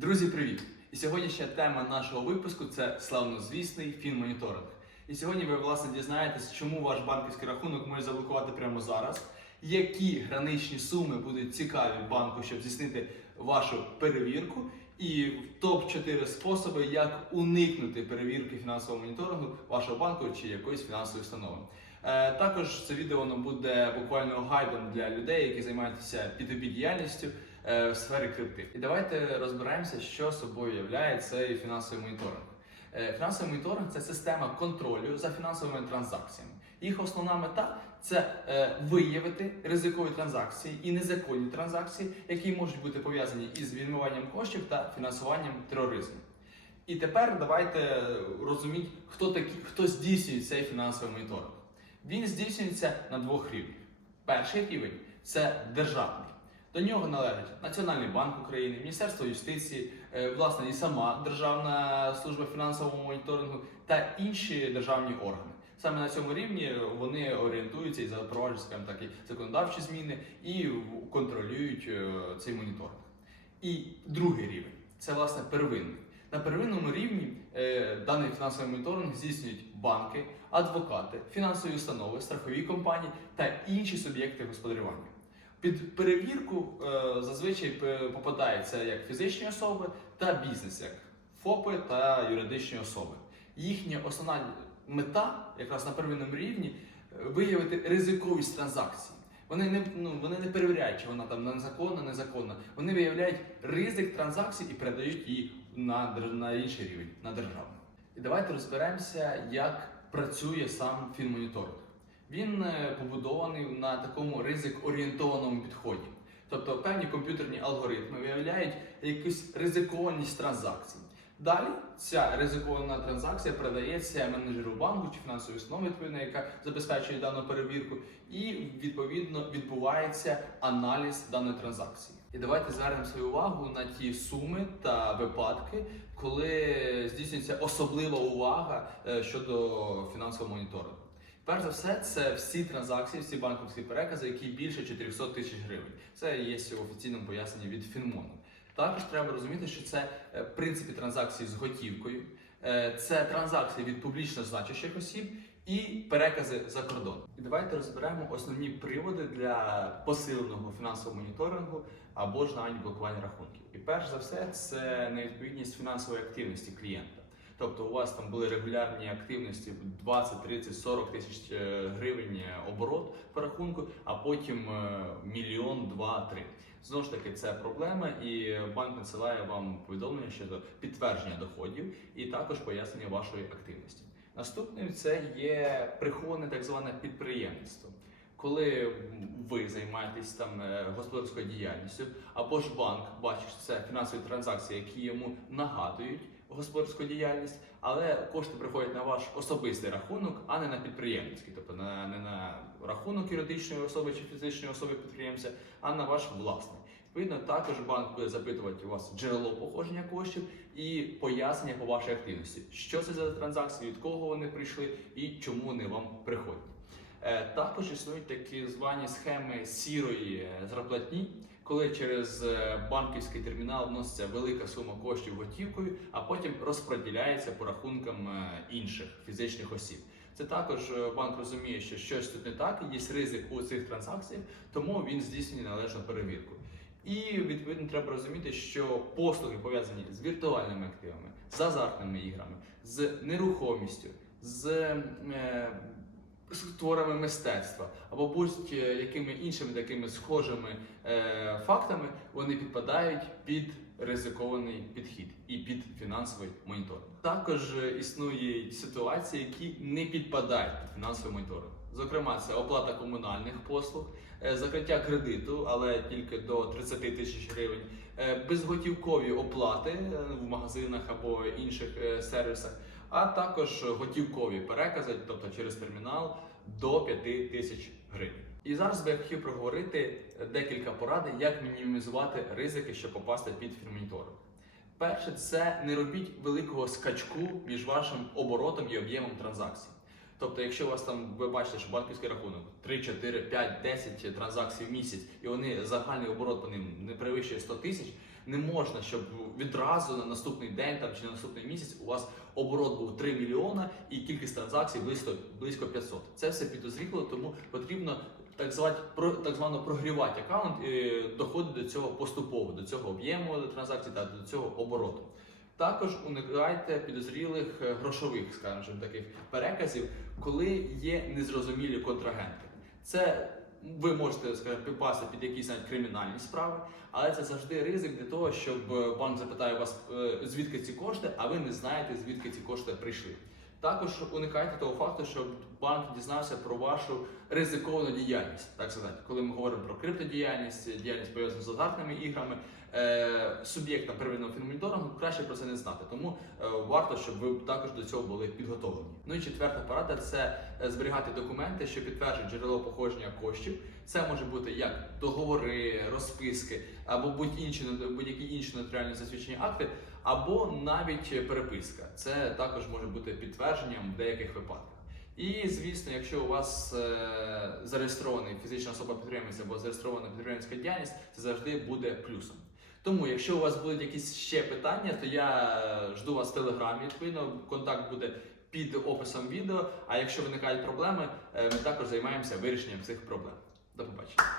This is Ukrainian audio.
Друзі, привіт! І сьогоднішня тема нашого випуску це славнозвісний фінмоніторинг. І сьогодні ви власне дізнаєтесь, чому ваш банківський рахунок може заблокувати прямо зараз, які граничні суми будуть цікаві банку, щоб здійснити вашу перевірку, і топ-4 способи, як уникнути перевірки фінансового моніторингу вашого банку чи якоїсь фінансової установи. Е, Також це відео воно буде буквально гайдом для людей, які займаються P2P діяльністю в сфері крипти. І давайте розберемося, що собою являє цей фінансовий моніторинг. Е, Фінансовий моніторинг це система контролю за фінансовими транзакціями. Їх основна мета це е, виявити ризикові транзакції і незаконні транзакції, які можуть бути пов'язані із відмиванням коштів та фінансуванням тероризму. І тепер давайте розуміти, хто такі, хто здійснює цей фінансовий моніторинг. Він здійснюється на двох рівнях. Перший рівень це державний. До нього належить Національний банк України, Міністерство юстиції, е, власне і сама Державна служба фінансового моніторингу та інші державні органи. Саме на цьому рівні вони орієнтуються і запроваджують, скажімо так, законодавчі зміни і контролюють е, цей моніторинг. І другий рівень це власне первинний. На первинному рівні е, даний фінансовий моніторинг здійснюють банки, адвокати, фінансові установи, страхові компанії та інші суб'єкти господарювання. Під перевірку е, зазвичай попадаються як фізичні особи та бізнес, як ФОПи та юридичні особи. Їхня основна мета, якраз на первинному рівні, виявити ризиковість транзакції. Вони не, ну, вони не перевіряють, чи вона там незаконна, незаконна. Вони виявляють ризик транзакцій і передають її на, на інший рівень, на державний. І давайте розберемося, як працює сам фінмоніторинг. Він е, побудований на такому ризик-орієнтованому підході. Тобто певні комп'ютерні алгоритми виявляють якусь ризикованість транзакцій. Далі ця ризикована транзакція передається менеджеру банку чи фінансовій установі, відповідно, яка забезпечує дану перевірку, і відповідно відбувається аналіз даної транзакції. І давайте звернемо свою увагу на ті суми та випадки, коли здійснюється особлива увага е, щодо фінансового моніторингу. Перш за все, це всі транзакції, всі банківські перекази, які більше 400 тисяч гривень. Це є в офіційному поясненні від Фінмону. Також треба розуміти, що це е, в принципі транзакції з готівкою, е, це транзакції від публічно значущих осіб і перекази за кордон. І давайте розберемо основні приводи для посиленого фінансового моніторингу або ж навіть блокування рахунків. І перш за все, це невідповідність фінансової активності клієнта. Тобто у вас там були регулярні активності 20, 30, 40 тисяч е, гривень е, оборот по рахунку, а потім е, мільйон, два, три. Знову ж таки, це проблема, і банк надсилає вам повідомлення щодо підтвердження доходів і також пояснення вашої активності. Наступним це є приховане так зване підприємництво. Коли ви займаєтесь там господарською діяльністю, або ж банк бачить, це фінансові транзакції, які йому нагадують господарську діяльність, але кошти приходять на ваш особистий рахунок, а не на підприємницький, тобто на, не на рахунок юридичної особи чи фізичної особи підприємця, а на ваш власний. Відповідно, також банк буде запитувати у вас джерело походження коштів і пояснення по вашій активності, що це за транзакції, від кого вони прийшли і чому вони вам приходять. Е, Також існують такі звані схеми сірої е, зарплатні, коли через е, банківський термінал вноситься велика сума коштів готівкою, а потім розподіляється по рахункам е, інших фізичних осіб. Це також е, банк розуміє, що щось тут не так, є ризик у цих транзакціях, тому він здійснює належну перевірку. І відповідно треба розуміти, що послуги пов'язані з віртуальними активами, з азартними іграми, з нерухомістю, з е, творами мистецтва або будь-якими іншими такими схожими е, фактами, вони підпадають під ризикований підхід і під фінансовий моніторинг. Також е, існують ситуації, які не підпадають під фінансовий моніторинг. Зокрема, це оплата комунальних послуг, е, закриття кредиту, але тільки до 30 тисяч гривень, е, безготівкові оплати е, в магазинах або інших е, сервісах, а також готівкові перекази, тобто через термінал до 5 тисяч гривень. І зараз би я хотів проговорити декілька порад, як мінімізувати ризики, щоб попасти під фінмоніторинг. Перше, це не робіть великого скачку між вашим оборотом і об'ємом транзакцій. Тобто, якщо у вас там ви бачите, що банківський рахунок 3, 4, 5, 10 транзакцій в місяць, і вони загальний оборот по ним не перевищує 100 тисяч, Не можна, щоб відразу на наступний день там чи на наступний місяць у вас оборот був 3 мільйона і кількість транзакцій близько близько 500. Це все підозріло, тому потрібно так звати про так звано прогрівати аккаунт і доходити до цього поступово, до цього об'єму транзакцій та до цього обороту. Також уникайте підозрілих е, грошових, скажімо, таких переказів, коли є незрозумілі контрагенти. Це ви можете скажімо, підпасти під якісь навіть кримінальні справи, але це завжди ризик для того, щоб е, банк запитає вас, е, звідки ці кошти, а ви не знаєте, звідки ці кошти прийшли. Також уникайте того факту, щоб банк дізнався про вашу ризиковану діяльність, так сказати, коли ми говоримо про криптодіяльність, діяльність пов'язану з азартними іграми, суб'єктам первинного фінмоніторингу краще про це не знати. Тому е, варто, щоб ви також до цього були підготовлені. Ну і четверта порада це е, зберігати документи, що підтверджують джерело походження коштів. Це може бути як договори, розписки або будь-які інші нотаріальні засвідчені акти, або навіть переписка. Це також може бути підтвердженням в деяких випадках. І звісно, якщо у вас е, зареєстрований фізична особа підприємець або зареєстрована підприємницька діяльність, це завжди буде плюсом. Тому, якщо у вас будуть якісь ще питання, то я е, жду вас в телеграмі. Відповідно, контакт буде під описом відео. А якщо виникають проблеми, е, ми також займаємося вирішенням цих проблем. До побачення.